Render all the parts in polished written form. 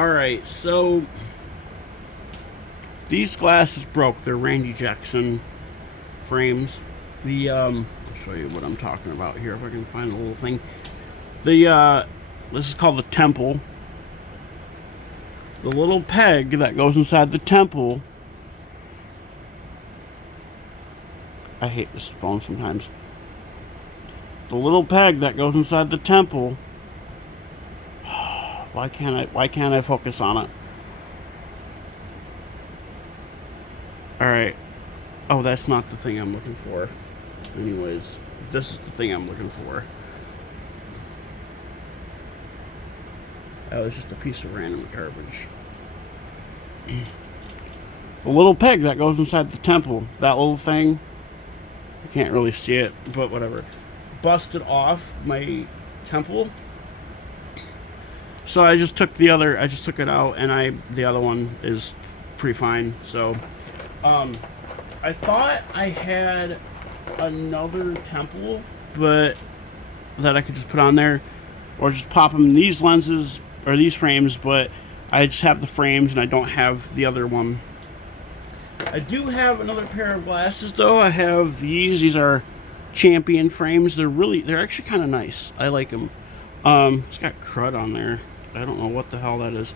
Alright, so these glasses broke. They're Randy Jackson frames. I'll show you what I'm talking about here if I can find the little thing. This is called the temple. The little peg that goes inside the temple. I hate this phone sometimes. The little peg that goes inside the temple. Why can't I focus on it? Alright. Oh, that's not the thing I'm looking for. Anyways, this is the thing I'm looking for. That was just a piece of random garbage. The little peg that goes inside the temple. That little thing. You can't really see it, but whatever. Busted off my temple. So I just took it out, and the other one is pretty fine. So, I thought I had another temple, but that I could just put on there, or just pop them in these lenses or these frames. But I just have the frames, and I don't have the other one. I do have another pair of glasses though. I have these. These are Champion frames. They're actually kind of nice. I like them. It's got crud on there. I don't know what the hell that is.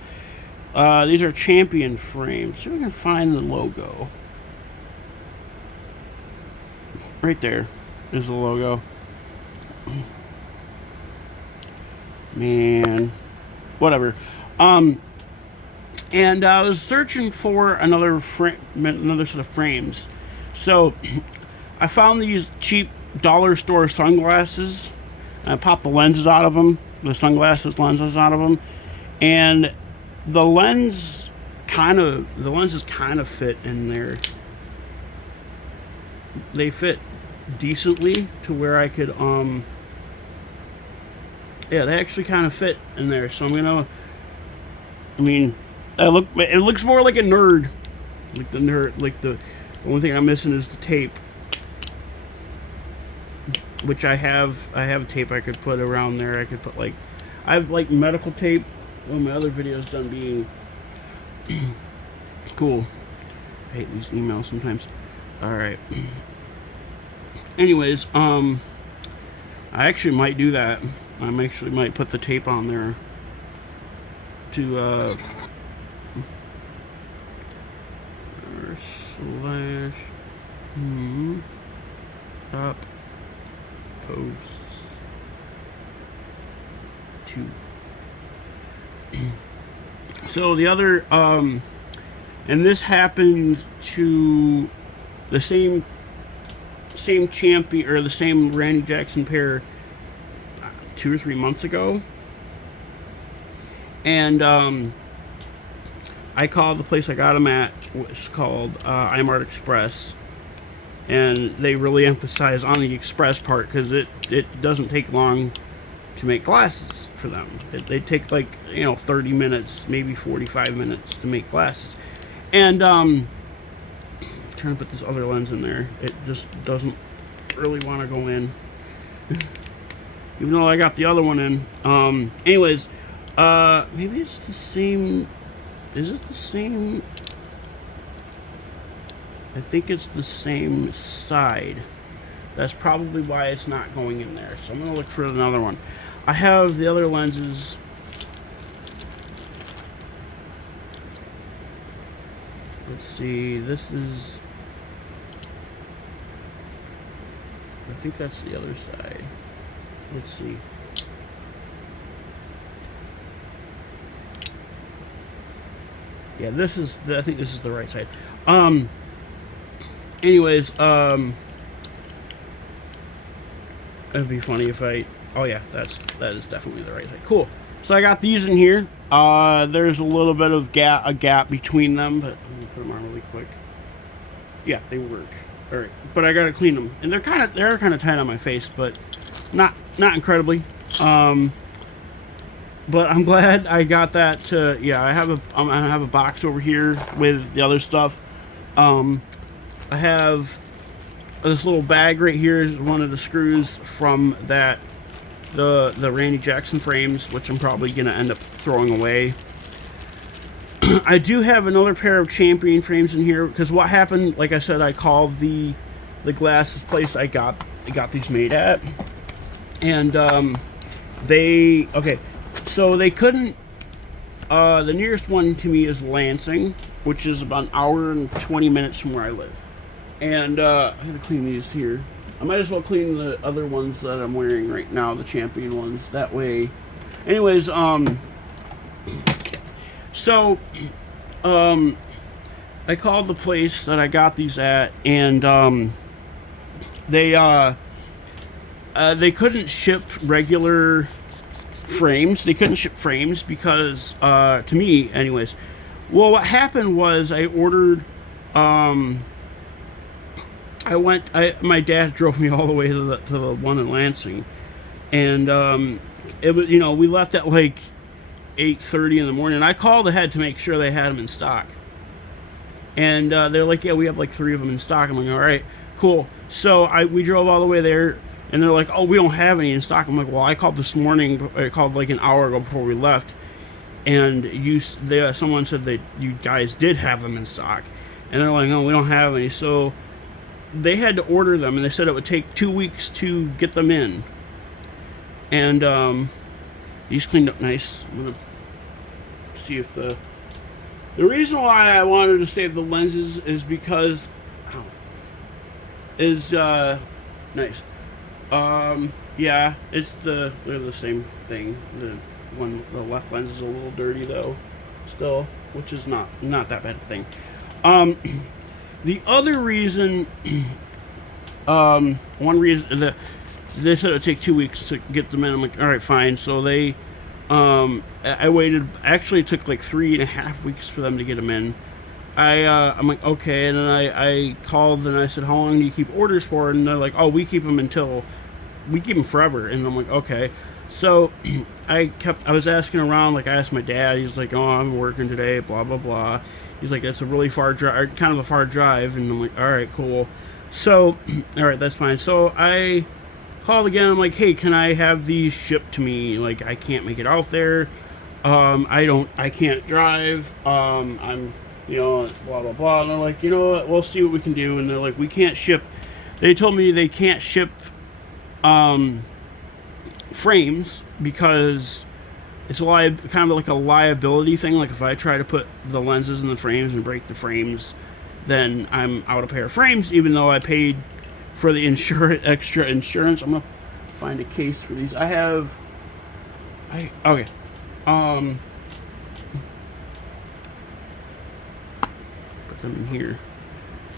These are Champion frames. See if we can find the logo. Right there is the logo. Man. Whatever. And I was searching for another set of frames. So I found these cheap dollar store sunglasses. I popped the lenses out of them, the sunglasses lenses out of them, and the lenses kind of fit in there. They fit decently to where I could yeah, they actually kind of fit in there. So it looks more like a nerd. The only thing I'm missing is the tape. Which I have tape I could put around there. I could put I have medical tape. One of my other videos done being cool. I hate these emails sometimes. Alright. Anyways, I actually might do that. I actually might put the tape on there to slash top posts 2. So the other and this happened to the same champion, or the same Randy Jackson pair 2 or 3 months ago. And I called the place I got them at, which is called iMart Express, and they really emphasize on the express part because it doesn't take long to make glasses for them. They take 30 minutes, maybe 45 minutes to make glasses. And I'm trying to put this other lens in there. It just doesn't really want to go in, even though I got the other one in. Anyways, maybe it's the same. Is it the same? I think it's the same side. That's probably why it's not going in there. So I'm going to look for another one. I have the other lenses. Let's see. This is... I think that's the other side. Let's see. Yeah, I think this is the right side. Anyways, it'd be funny if oh yeah, that is definitely the right side. Cool. So I got these in here. There's a little bit of a gap between them, but I'm gonna put them on really quick. Yeah, they work. All right, but I gotta clean them, and they're kind of tight on my face, but not incredibly. But I'm glad I got that. Yeah, I have a box over here with the other stuff. I have this little bag right here is one of the screws from the Randy Jackson frames, which I'm probably gonna end up throwing away. I do have another pair of Champion frames in here because what happened, like I said, I called the glasses place I got these made at, and so they couldn't. The nearest one to me is Lansing, which is about an hour and 20 minutes from where I live, and I gotta clean these here. I might as well clean the other ones that I'm wearing right now, the Champion ones. That way, anyways, so, I called the place that I got these at, and they couldn't ship regular frames. They couldn't ship frames because, to me, anyways. Well, what happened was I ordered. My dad drove me all the way to the one in Lansing, and it was, we left at like 8:30 in the morning. I called ahead to make sure they had them in stock, and they're like, yeah, we have like 3 of them in stock. I'm like, all right, cool. So we drove all the way there, and they're like, oh, we don't have any in stock. I'm like, well, I called this morning. I called like an hour ago before we left, and someone said that you guys did have them in stock, and they're like, no, we don't have any. So they had to order them, and they said it would take 2 weeks to get them in, and these cleaned up nice. I'm gonna see if the reason why I wanted to save the lenses is because nice. Yeah, they're the same thing. The left lens is a little dirty though, still, which is not that bad a thing. The other reason, one reason they said it would take 2 weeks to get them in. I'm like, all right, fine. So I waited. Actually, it took like 3.5 weeks for them to get them in. I'm like, okay, and then I called and I said, how long do you keep orders for? And they're like, oh, we keep them forever. And I'm like, okay. So I was asking around, like I asked my dad. He's like, oh, I'm working today, blah blah blah. He's like, it's a really far drive, kind of a far drive, and I'm like, all right, cool. So, all right, that's fine. So I called again. I'm like, hey, can I have these shipped to me? Like, I can't make it out there. I can't drive. I'm, blah blah blah. And they're like, you know what? We'll see what we can do. And they're like, we can't ship. They told me they can't ship frames because it's kind of like a liability thing. Like if I try to put the lenses in the frames and break the frames, then I'm out a pair of frames, even though I paid for the extra insurance. I'm gonna find a case for these. Okay. Put them in here.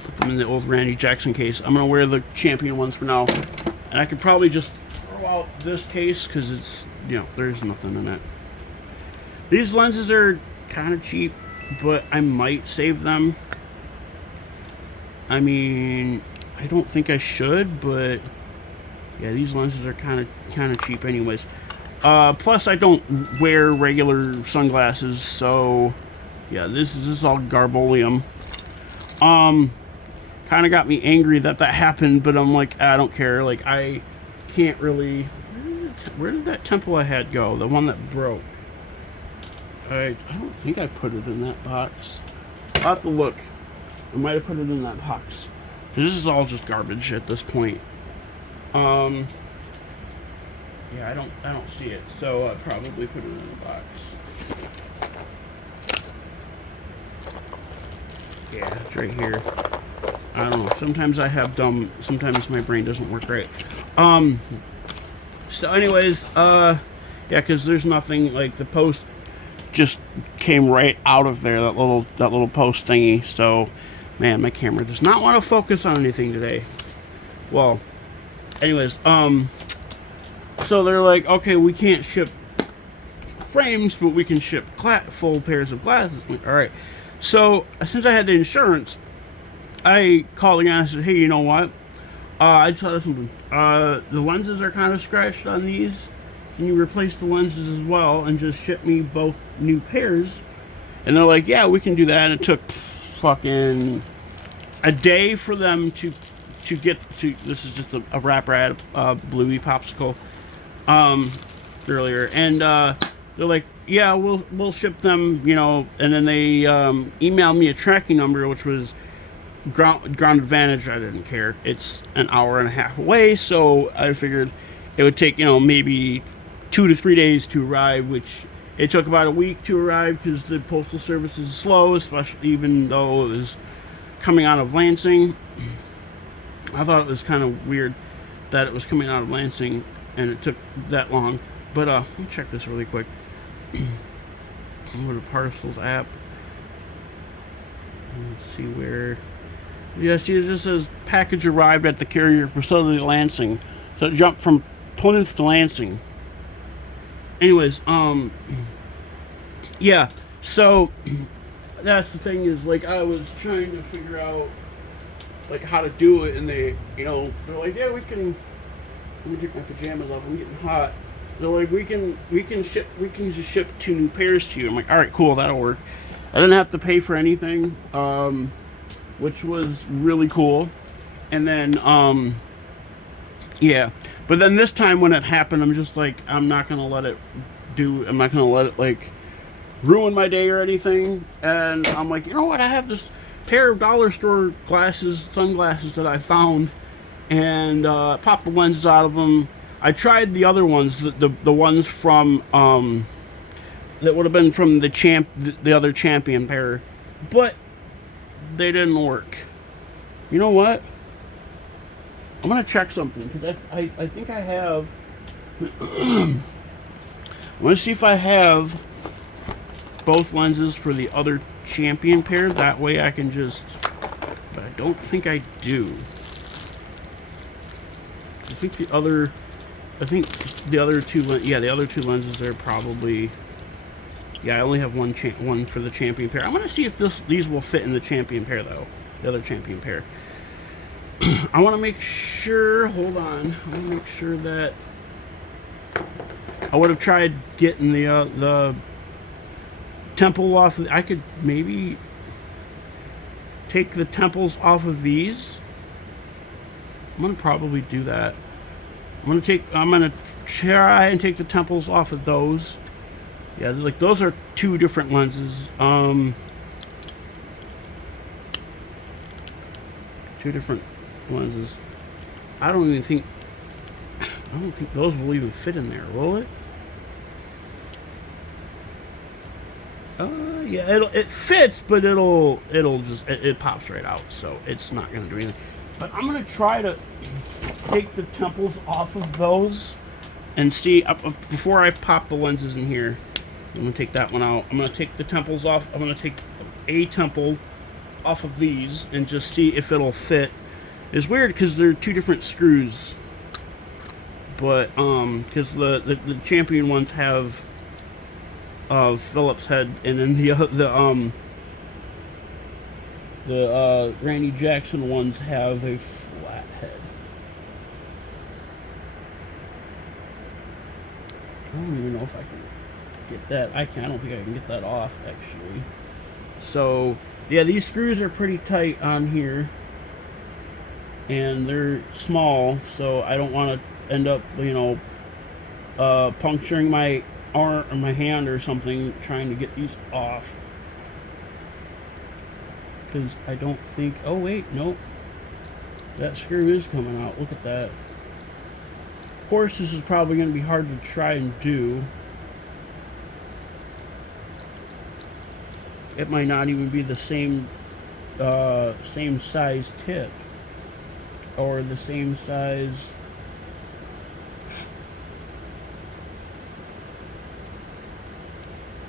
Put them in the old Randy Jackson case. I'm gonna wear the Champion ones for now, and I could probably just throw out this case because it's, there's nothing in it. These lenses are kind of cheap, but I might save them. I mean, I don't think I should, but yeah, these lenses are kind of cheap anyways. Plus I don't wear regular sunglasses, so yeah, this is all Garbolium. Kind of got me angry that happened, but I'm like, I don't care. Like, I can't really. Where did that temple I had go? The one that broke. I don't think I put it in that box. I'll have to look. I might have put it in that box. This is all just garbage at this point. Yeah, I don't see it, so I probably put it in the box. Yeah, it's right here. I don't know. Sometimes I have sometimes my brain doesn't work right. So anyways, yeah, because there's nothing, like the post just came right out of there, that little post thingy. So, man, my camera does not want to focus on anything today. Well, anyways, so they're like, okay, we can't ship frames, but we can ship full pairs of glasses. I'm like, all right. So since I had the insurance, I called again and I said, hey, you know what? I just thought of something. The lenses are kind of scratched on these. Can you replace the lenses as well and just ship me both new pairs? And they're like, yeah, we can do that. And it took fucking a day for them to get to. This is just a wrapper at Bluey Popsicle earlier, and they're like, yeah, we'll ship them, you know, and then they emailed me a tracking number, which was ground advantage. I didn't care. It's an hour and a half away, so I figured it would take, you know, maybe 2 to 3 days to arrive, which it took about a week to arrive because the postal service is slow, especially even though it was coming out of Lansing. I thought it was kind of weird that it was coming out of Lansing and it took that long. But let me check this really quick. Go to Parcels app. Let's see where. Yeah, see, it just says package arrived at the carrier facility Lansing. So it jumped from Plymouth to Lansing. Anyways, yeah. So that's the thing is, like, I was trying to figure out like how to do it, and they, you know, they're like, yeah, we can. Let me take my pajamas off. I'm getting hot. They're like, we can just ship 2 new pairs to you. I'm like, all right, cool, that'll work. I didn't have to pay for anything, which was really cool. And then, yeah. But then this time when it happened, I'm just like, I'm not gonna let it like ruin my day or anything. And I'm like, you know what? I have this pair of dollar store sunglasses that I found, and popped the lenses out of them. I tried the other ones, the ones from that would have been from the other champion pair, but they didn't work. You know what? I'm gonna check something because I think I have. I'm gonna see if I have both lenses for the other champion pair. That way I can just. But I don't think I do. I think the other two lenses are probably. Yeah, I only have one for the champion pair. I'm gonna see if these will fit in the champion pair though. The other champion pair. I want to make sure. Hold on. I want to make sure that I would have tried getting the temple off. I could maybe take the temples off of these. I'm gonna probably do that. I'm gonna try and take the temples off of those. Yeah, like those are 2 different lenses. 2 different lenses. I don't think those will even fit in there, will it? Yeah, it fits, but it pops right out, so it's not gonna do anything. But I'm gonna try to take the temples off of those and see before I pop the lenses in here. I'm gonna take that one out. I'm gonna take the temples off. I'm gonna take a temple off of these and just see if it'll fit. It's weird because they're 2 different screws, but because the champion ones have Phillips head, and then the Randy Jackson ones have a flat head. I don't even know if I can get that. I don't think I can get that off actually. So yeah, these screws are pretty tight on here, and they're small, so I don't want to end up, you know, puncturing my arm or my hand or something trying to get these off. Because I don't think. Oh wait, nope. That screw is coming out. Look at that. Of course, this is probably going to be hard to try and do. It might not even be the same size tip or the same size.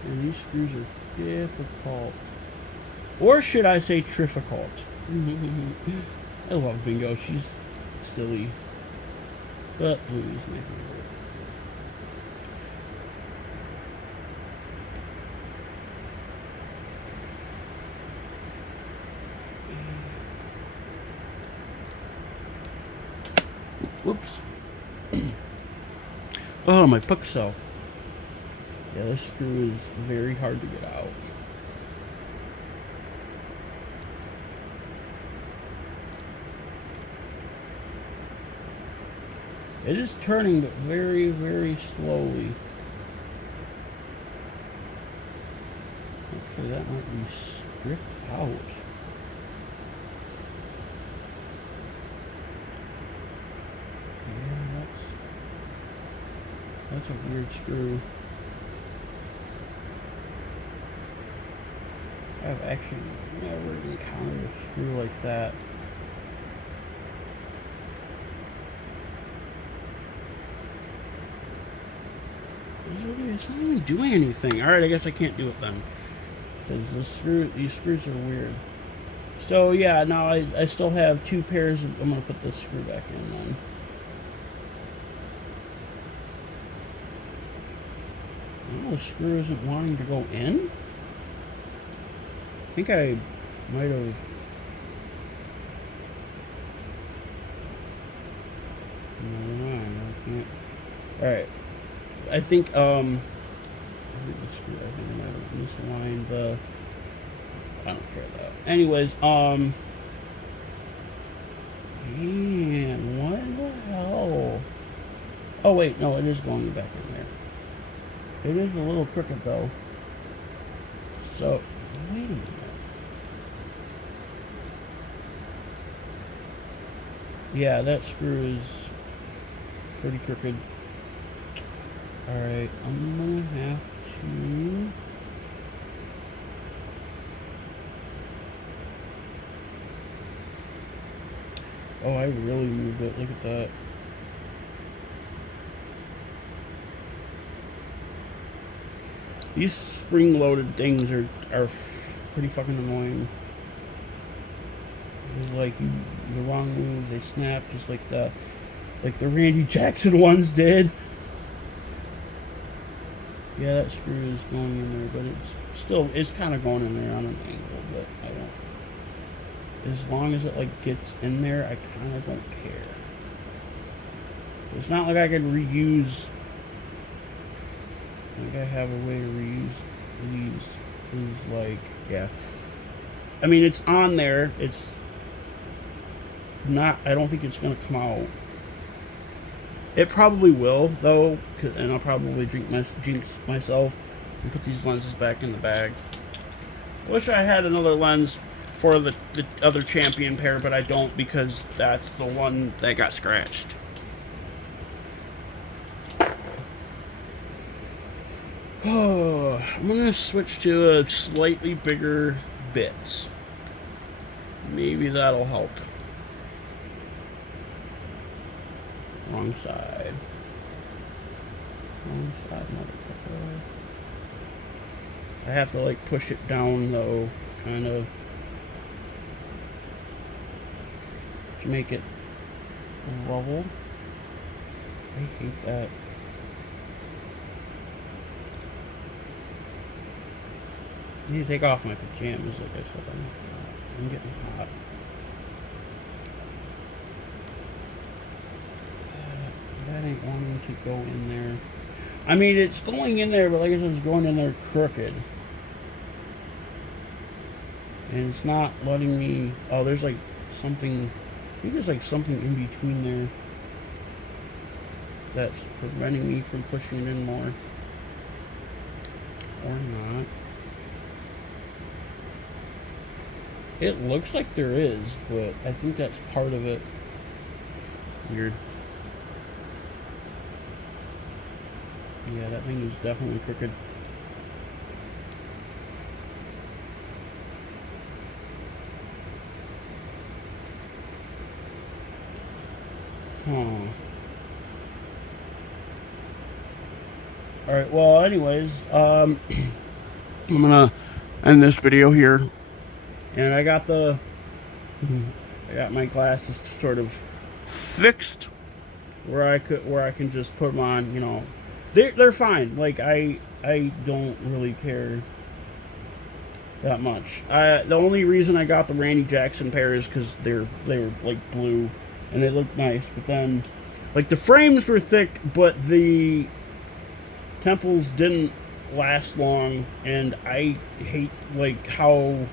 And these screws are difficult. Or should I say difficult? I love Bingo. She's silly. But Louise my favorite. Whoops. Oh, my puck cell. Yeah, this screw is very hard to get out. It is turning, but very, very slowly. Actually, that might be stripped out. Yeah, that's a weird screw. I've actually never encountered a screw like that. It's not even doing anything. Alright, I guess I can't do it then. Because these screws are weird. So yeah, now I still have 2 pairs. I'm going to put this screw back in then. Oh, the screw isn't wanting to go in? I think I might have... No, I can't. Alright. I think, the screw, I think I might have misaligned the... I don't care that. Anyways, man, what the hell? Oh, wait, no, it is going back in there. It is a little crooked, though. So, wait a minute. Yeah, that screw is pretty crooked. Alright, I'm gonna have to... Oh, I really moved it. Look at that. These spring-loaded things are pretty fucking annoying. They're like, the wrong move, they snap just like the Randy Jackson ones did. Yeah, that screw is going in there, but it's kind of going in there on an angle, but I don't. As long as it like gets in there, I kind of don't care. It's not like I can reuse. I think I have a way to reuse these. Is like, yeah. I mean, it's on there. It's not. I don't think it's gonna come out. It probably will, though, and I'll probably jinx myself and put these lenses back in the bag. I wish I had another lens for the other Champion pair, but I don't, because that's the one that got scratched. Oh, I'm going to switch to a slightly bigger bit. Maybe that'll help. Wrong side. Wrong side, motherfucker. I have to like push it down though, kind of, to make it level. I hate that. I need to take off my pajamas, like I said. I'm getting hot. That ain't wanting to go in there. I mean, it's going in there, but like I said, it's going in there crooked. And it's not letting me... Oh, there's like something... I think there's like something in between there that's preventing me from pushing it in more. Or not. It looks like there is, but I think that's part of it. Weird. Yeah, that thing is definitely crooked. Alright, well, anyways, I'm gonna end this video here. And I got my glasses sort of fixed where I can just put them on, you know. They're fine. Like I don't really care that much. The only reason I got the Randy Jackson pair is because they were like blue and they looked nice. But then, like, the frames were thick, but the temples didn't last long, and I hate like how.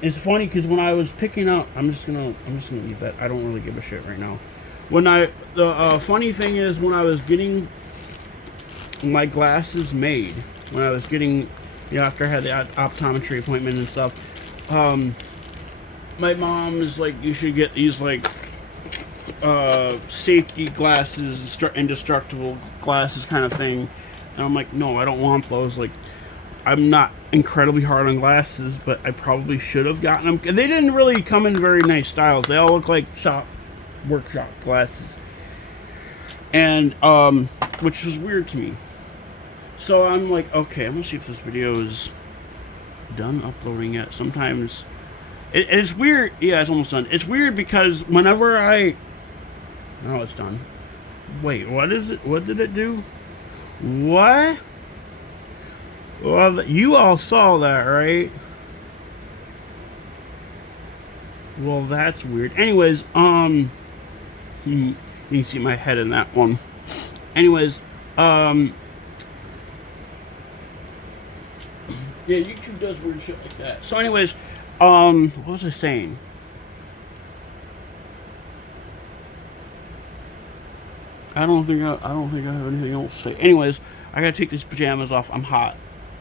It's funny because when I was picking up, I'm just gonna leave that. I don't really give a shit right now. The funny thing is, when I was getting my glasses made when I was getting, after I had the optometry appointment and stuff. My mom is like, you should get these like safety glasses, indestructible glasses kind of thing. And I'm like, no, I don't want those. Like, I'm not incredibly hard on glasses, but I probably should have gotten them. And they didn't really come in very nice styles. They all look like workshop glasses. And, which was weird to me. So I'm like, okay, I'm gonna see if this video is done uploading yet. Sometimes it's weird. Yeah, it's almost done. It's weird because whenever oh, it's done. Wait, what is it? What did it do? What? Well, you all saw that, right? Well, that's weird. Anyways, you can see my head in that one. Anyways, yeah, YouTube does weird shit like that. So anyways, what was I saying? I don't think I have anything else to say. Anyways, I gotta take these pajamas off. I'm hot.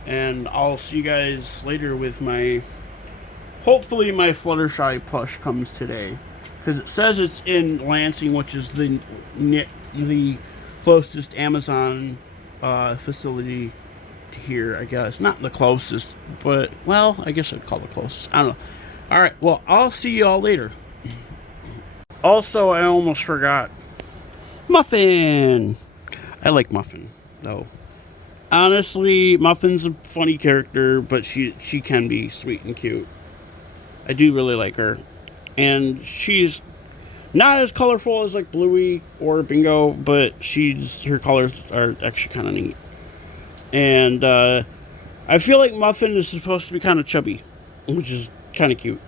And I'll see you guys later with hopefully my Fluttershy plush comes today. Because it says it's in Lansing, which is the closest Amazon facility to here, I guess. Not the closest, but, well, I guess I'd call it closest. I don't know. Alright, well, I'll see you all later. Also, I almost forgot. Muffin! I like Muffin, though. Honestly, Muffin's a funny character, but she can be sweet and cute. I do really like her. And she's not as colorful as like Bluey or Bingo, but her colors are actually kind of neat. And I feel like Muffin is supposed to be kind of chubby, which is kind of cute.